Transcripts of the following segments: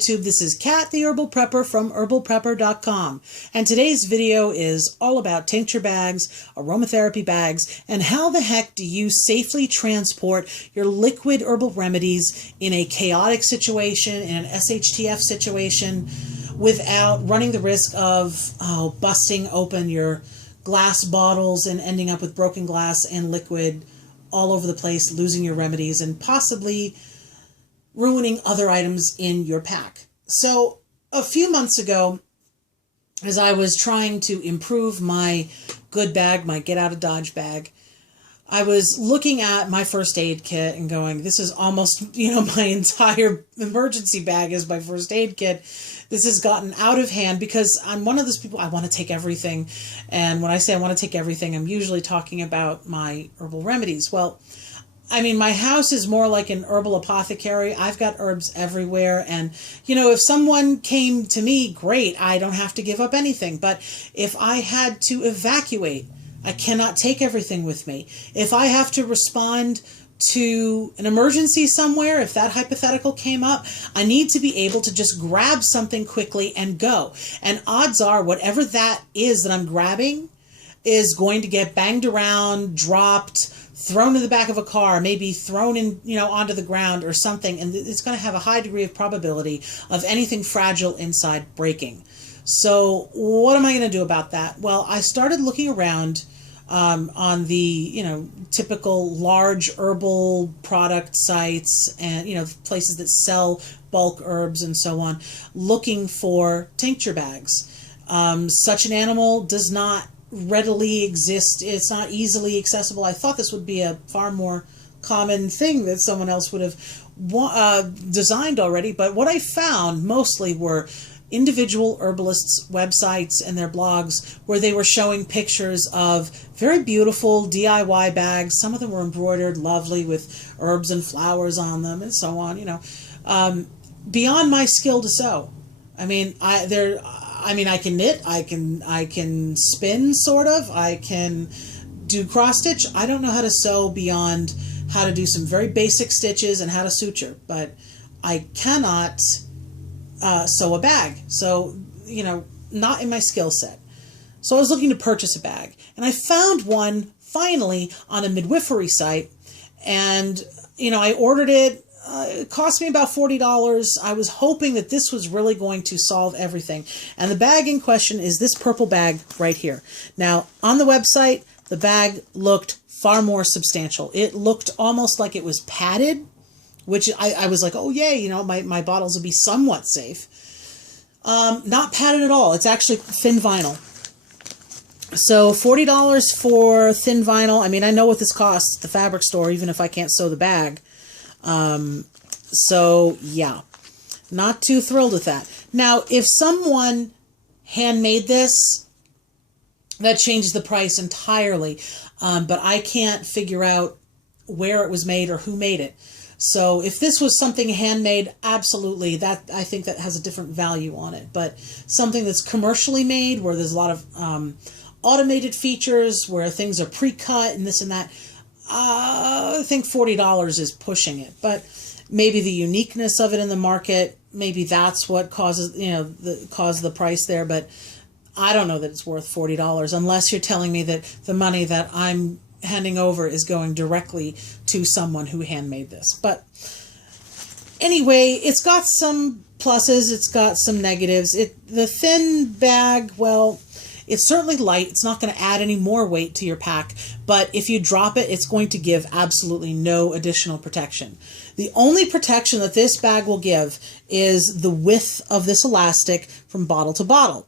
YouTube. This is Kat, the Herbal Prepper from herbalprepper.com. And today's video is all about tincture bags, aromatherapy bags, and how the heck do you safely transport your liquid herbal remedies in a chaotic situation, in an SHTF situation, without running the risk of busting open your glass bottles and ending up with broken glass and liquid all over the place, losing your remedies, and possibly ruining other items in your pack. So a few months ago, as I was trying to improve my good bag, my get out of Dodge bag, I was looking at my first aid kit and going, this is almost, my entire emergency bag is my first aid kit. This has gotten out of hand because I'm one of those people, I want to take everything. And when I say I want to take everything, I'm usually talking about my herbal remedies. Well, my house is more like an herbal apothecary. I've got herbs everywhere. And, if someone came to me, great, I don't have to give up anything. But if I had to evacuate, I cannot take everything with me. If I have to respond to an emergency somewhere, if that hypothetical came up, I need to be able to just grab something quickly and go. And odds are, whatever that is that I'm grabbing is going to get banged around, dropped, thrown in the back of a car, maybe thrown in, onto the ground or something, and it's going to have a high degree of probability of anything fragile inside breaking. So what am I going to do about that? Well, I started looking around on the, typical large herbal product sites and, places that sell bulk herbs and so on, looking for tincture bags. Such an animal does not readily exist. It's not easily accessible. I thought this would be a far more common thing that someone else would have designed already, but what I found mostly were individual herbalists' websites and their blogs where they were showing pictures of very beautiful DIY bags. Some of them were embroidered lovely with herbs and flowers on them and so on, beyond my skill to sew. I can knit, I can spin, sort of. I can do cross stitch. I don't know how to sew beyond how to do some very basic stitches and how to suture, but I cannot sew a bag. So, not in my skill set. So I was looking to purchase a bag, and I found one finally on a midwifery site, and, I ordered it. It cost me about $40. I was hoping that this was really going to solve everything. And the bag in question is this purple bag right here. Now, on the website, the bag looked far more substantial. It looked almost like it was padded, which I was like, oh, yay, my bottles will be somewhat safe. Not padded at all. It's actually thin vinyl. So $40 for thin vinyl. I know what this costs at the fabric store, even if I can't sew the bag. So yeah, not too thrilled with that. Now, if someone handmade this, that changes the price entirely. But I can't figure out where it was made or who made it. So if this was something handmade, absolutely, I think that has a different value on it. But something that's commercially made, where there's a lot of automated features, where things are pre-cut and this and that, I think $40 is pushing it. But maybe the uniqueness of it in the market, maybe that's what causes, caused the price there. But I don't know that it's worth $40 unless you're telling me that the money that I'm handing over is going directly to someone who handmade this. But anyway, it's got some pluses, it's got some negatives. The thin bag, well, it's certainly light. It's not going to add any more weight to your pack, but if you drop it, it's going to give absolutely no additional protection. The only protection that this bag will give is the width of this elastic from bottle to bottle.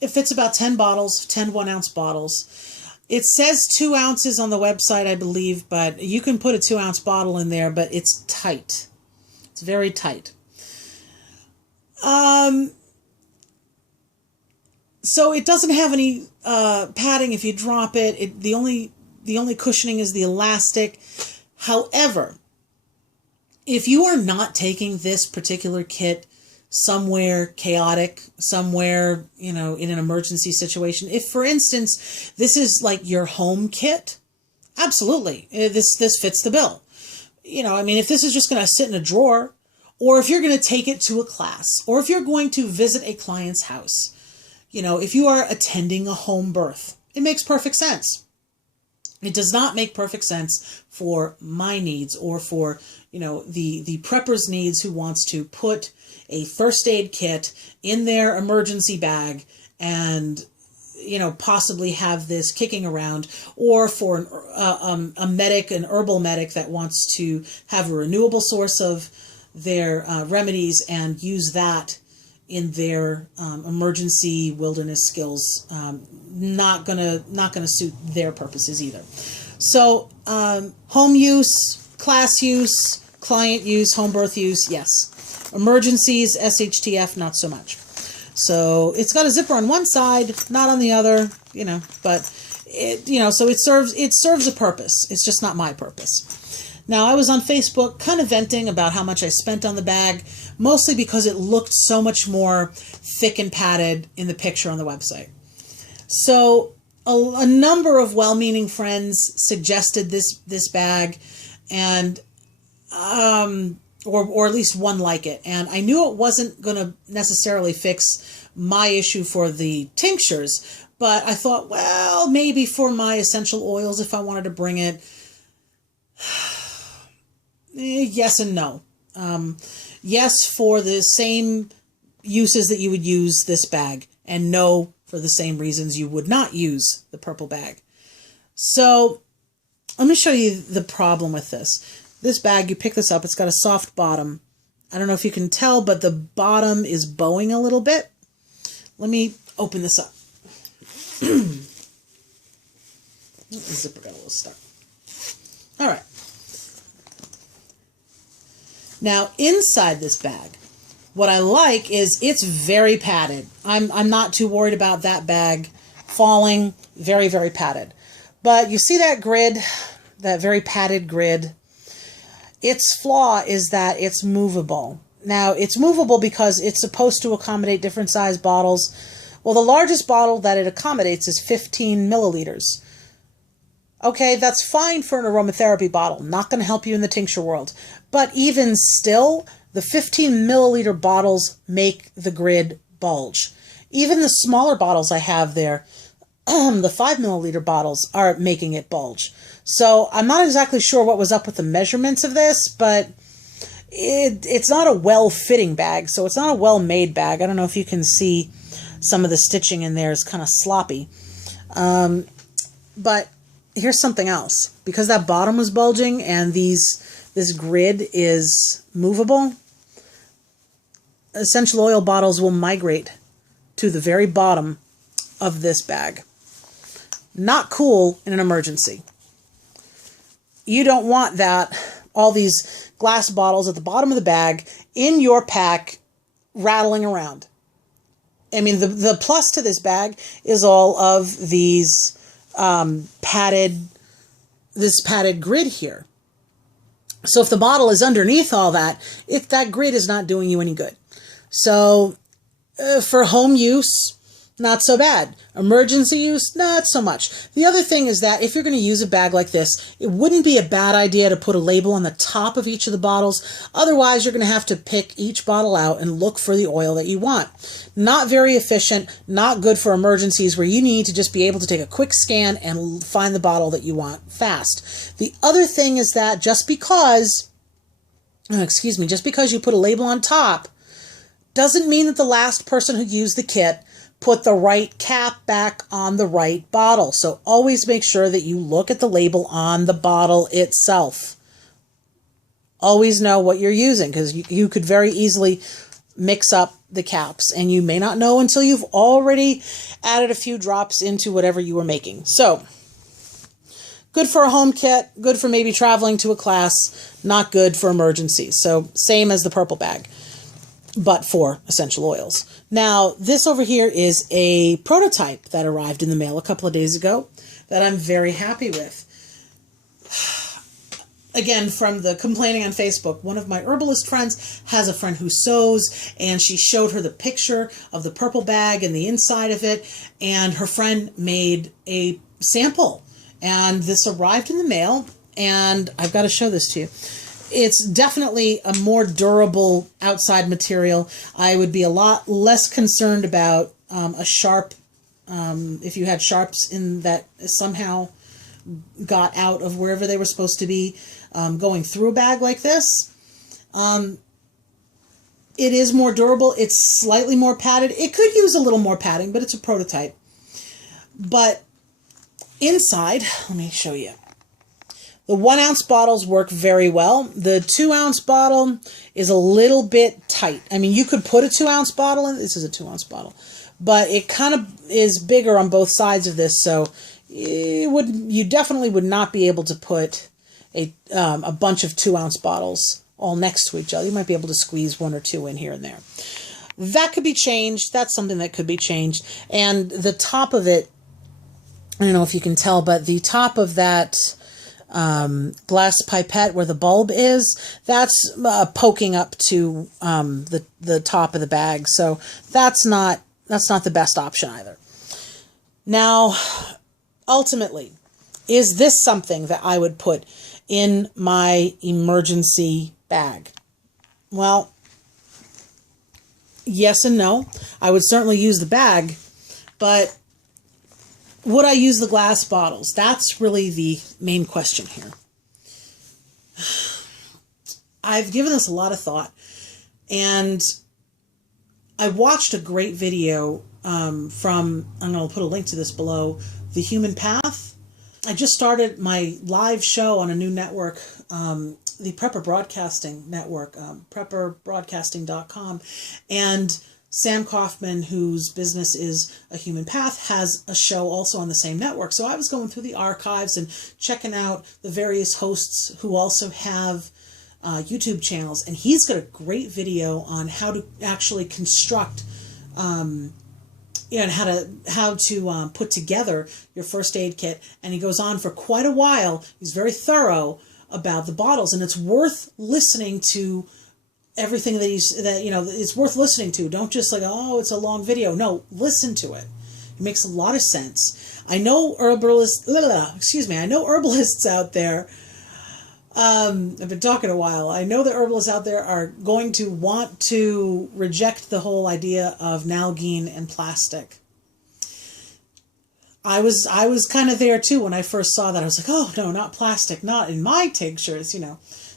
It fits about 10 bottles, 10 1-ounce bottles. It says 2 ounces on the website, I believe, but you can put a 2-ounce bottle in there, but it's tight. It's very tight. So it doesn't have any padding if you drop it. The only cushioning is the elastic. However, if you are not taking this particular kit somewhere chaotic, somewhere, in an emergency situation, if, for instance, this is like your home kit, absolutely, this fits the bill. If this is just going to sit in a drawer, or if you're going to take it to a class, or if you're going to visit a client's house, if you are attending a home birth, it makes perfect sense. It does not make perfect sense for my needs or for, the prepper's needs who wants to put a first aid kit in their emergency bag and, possibly have this kicking around, or for a medic, an herbal medic that wants to have a renewable source of their remedies and use that in their emergency wilderness skills. Not gonna suit their purposes either. So home use, class use, client use, home birth use, yes. Emergencies, SHTF, not so much. So it's got a zipper on one side, not on the other, but so it serves a purpose. It's just not my purpose. Now, I was on Facebook kind of venting about how much I spent on the bag, mostly because it looked so much more thick and padded in the picture on the website. So a number of well-meaning friends suggested this bag, and or at least one like it. And I knew it wasn't going to necessarily fix my issue for the tinctures, but I thought, well, maybe for my essential oils, if I wanted to bring it. Yes and no. Yes, for the same uses that you would use this bag, and no for the same reasons you would not use the purple bag. So let me show you the problem with this. This bag, you pick this up, it's got a soft bottom. I don't know if you can tell, but the bottom is bowing a little bit. Let me open this up. The zipper got a little stuck. All right. Now, inside this bag, what I like is it's very padded. I'm not too worried about that bag falling. Very, very padded. But you see that grid, that very padded grid? Its flaw is that it's movable. Now, it's movable because it's supposed to accommodate different size bottles. Well, the largest bottle that it accommodates is 15 milliliters. Okay, that's fine for an aromatherapy bottle. Not going to help you in the tincture world. But even still, the 15 milliliter bottles make the grid bulge. Even the smaller bottles I have there, the 5 milliliter bottles, are making it bulge. So I'm not exactly sure what was up with the measurements of this, but it's not a well-fitting bag, so it's not a well-made bag. I don't know if you can see some of the stitching in there is kind of sloppy. But here's something else. Because that bottom was bulging and this grid is movable, essential oil bottles will migrate to the very bottom of this bag. Not cool in an emergency. You don't want that, all these glass bottles at the bottom of the bag in your pack rattling around. I mean, the plus to this bag is all of these padded grid here. So if the bottle is underneath all that, that grid is not doing you any good. So for home use, not so bad. Emergency use, not so much. The other thing is that if you're going to use a bag like this, it wouldn't be a bad idea to put a label on the top of each of the bottles. Otherwise, you're going to have to pick each bottle out and look for the oil that you want. Not very efficient, not good for emergencies where you need to just be able to take a quick scan and find the bottle that you want fast. The other thing is that just because you put a label on top doesn't mean that the last person who used the kit put the right cap back on the right bottle. So always make sure that you look at the label on the bottle itself. Always know what you're using, because you could very easily mix up the caps, and you may not know until you've already added a few drops into whatever you were making. So good for a home kit, good for maybe traveling to a class, not good for emergencies. So same as the purple bag, but for essential oils. Now, this over here is a prototype that arrived in the mail a couple of days ago that I'm very happy with. Again, from the complaining on Facebook, one of my herbalist friends has a friend who sews, and she showed her the picture of the purple bag and the inside of it, and her friend made a sample. And this arrived in the mail, and I've got to show this to you. it's definitely a more durable outside material. I would be a lot less concerned about a sharp, if you had sharps in that somehow got out of wherever they were supposed to be, going through a bag like this. It is more durable. It's slightly more padded. It could use a little more padding, but it's a prototype. But inside, let me show you. The 1 ounce bottles work very well. The 2 ounce bottle is a little bit tight. I mean, you could put a 2 ounce bottle in. This is a 2 ounce bottle, but it kind of is bigger on both sides of this. So you definitely would not be able to put a bunch of 2 ounce bottles all next to each other. You might be able to squeeze 1 or 2 in here and there. That could be changed. That's something that could be changed. And the top of it, I don't know if you can tell, but the top of that glass pipette where the bulb is, that's poking up to the top of the bag. So that's not the best option either. Now, ultimately, is this something that I would put in my emergency bag? Well, yes and no. I would certainly use the bag, but would I use the glass bottles? That's really the main question here. I've given this a lot of thought, and I watched a great video from, I'm going to put a link to this below, The Human Path. I just started my live show on a new network, the Prepper Broadcasting Network, prepperbroadcasting.com. And Sam Kaufman, whose business is A Human Path, has a show also on the same network. So I was going through the archives and checking out the various hosts who also have YouTube channels. And he's got a great video on how to actually construct and how to put together your first aid kit. And he goes on for quite a while. He's very thorough about the bottles, and it's worth listening to everything that it's worth listening to. Don't just like, oh, it's a long video. No, listen to it. It makes a lot of sense. I know herbalists out there. I've been talking a while. I know that herbalists out there are going to want to reject the whole idea of Nalgene and plastic. I was kind of there too when I first saw that. I was like, oh no, not plastic, not in my tinctures.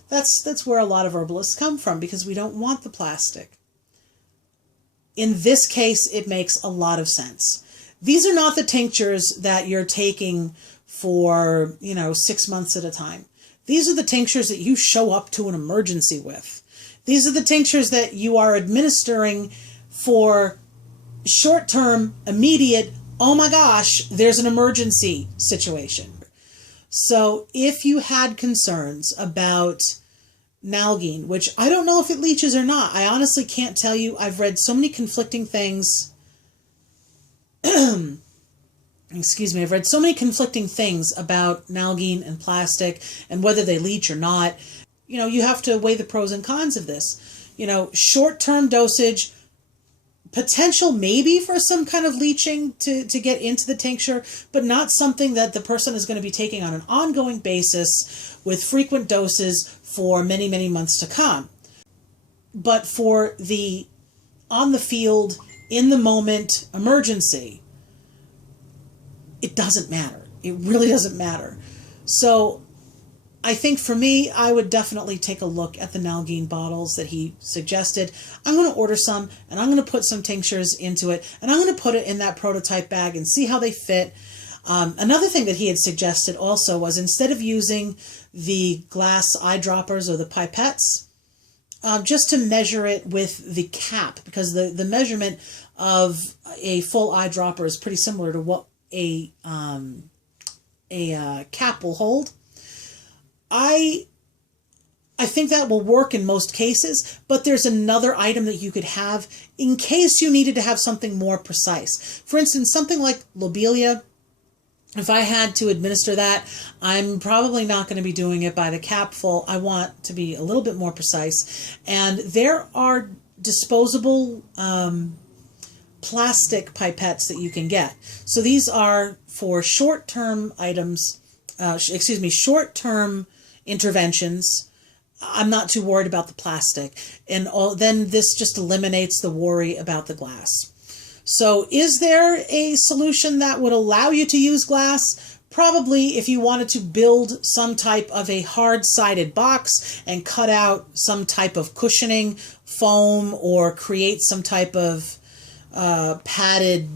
That's where a lot of herbalists come from, because we don't want the plastic. In this case, it makes a lot of sense. These are not the tinctures that you're taking for 6 months at a time. These are the tinctures that you show up to an emergency with. These are the tinctures that you are administering for short-term, immediate, oh my gosh, there's an emergency situation. So if you had concerns about Nalgene, which I don't know if it leaches or not, I honestly can't tell you. I've read so many conflicting things. Excuse me, I've read so many conflicting things about Nalgene and plastic and whether they leach or not. You have to weigh the pros and cons of this. Short-term dosage, potential maybe for some kind of leaching to get into the tincture, but not something that the person is going to be taking on an ongoing basis with frequent doses for many, many months to come. But for the on-the-field, in-the-moment emergency, it doesn't matter. It really doesn't matter. So I think for me, I would definitely take a look at the Nalgene bottles that he suggested. I'm going to order some, and I'm going to put some tinctures into it, and I'm going to put it in that prototype bag and see how they fit. Another thing that he had suggested also was, instead of using the glass eyedroppers or the pipettes, just to measure it with the cap, because the measurement of a full eyedropper is pretty similar to what a cap will hold. I think that will work in most cases, but there's another item that you could have in case you needed to have something more precise. For instance, something like lobelia, if I had to administer that, I'm probably not going to be doing it by the capful. I want to be a little bit more precise. And there are disposable plastic pipettes that you can get. So these are for short-term items, short-term interventions, I'm not too worried about the plastic. And then this just eliminates the worry about the glass. So is there a solution that would allow you to use glass? Probably if you wanted to build some type of a hard-sided box and cut out some type of cushioning foam or create some type of padded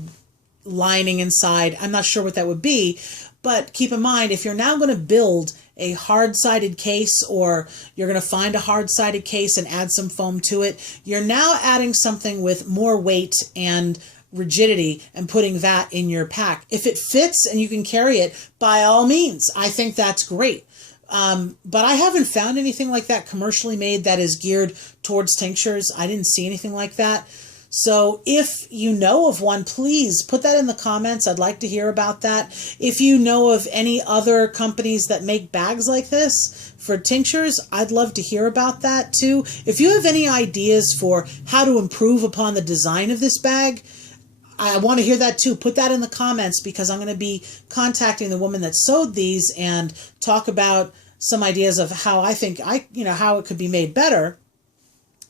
lining inside. I'm not sure what that would be, but keep in mind, if you're now going to build a hard-sided case, or you're going to find a hard-sided case and add some foam to it, you're now adding something with more weight and rigidity and putting that in your pack. If it fits and you can carry it, by all means, I think that's great. But I haven't found anything like that commercially made that is geared towards tinctures. I didn't see anything like that. So if you know of one, please put that in the comments. I'd like to hear about that. If you know of any other companies that make bags like this for tinctures, I'd love to hear about that too. If you have any ideas for how to improve upon the design of this bag, I want to hear that too. Put that in the comments, because I'm going to be contacting the woman that sewed these and talk about some ideas of how I think how it could be made better.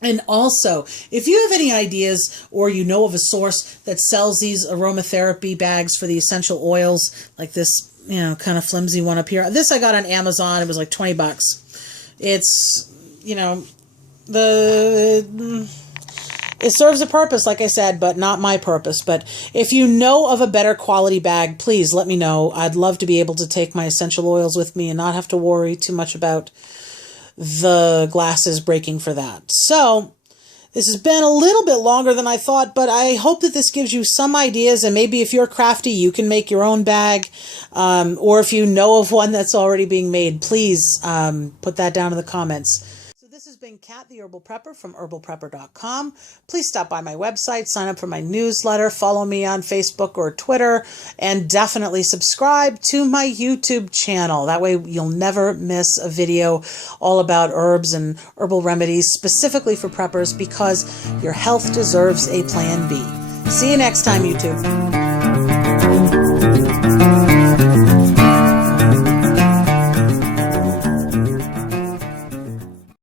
And also, if you have any ideas, or you know of a source that sells these aromatherapy bags for the essential oils, like this, kind of flimsy one up here. This I got on Amazon. It was like $20. It's, it serves a purpose, like I said, but not my purpose. But if you know of a better quality bag, please let me know. I'd love to be able to take my essential oils with me and not have to worry too much about the glasses breaking for that. So this has been a little bit longer than I thought, but I hope that this gives you some ideas, and maybe if you're crafty, you can make your own bag, or if you know of one that's already being made, please put that down in the comments. This has been Kat, the Herbal Prepper from herbalprepper.com. Please stop by my website, sign up for my newsletter, follow me on Facebook or Twitter, and definitely subscribe to my YouTube channel. That way you'll never miss a video all about herbs and herbal remedies specifically for preppers, because your health deserves a plan B. See you next time, YouTube.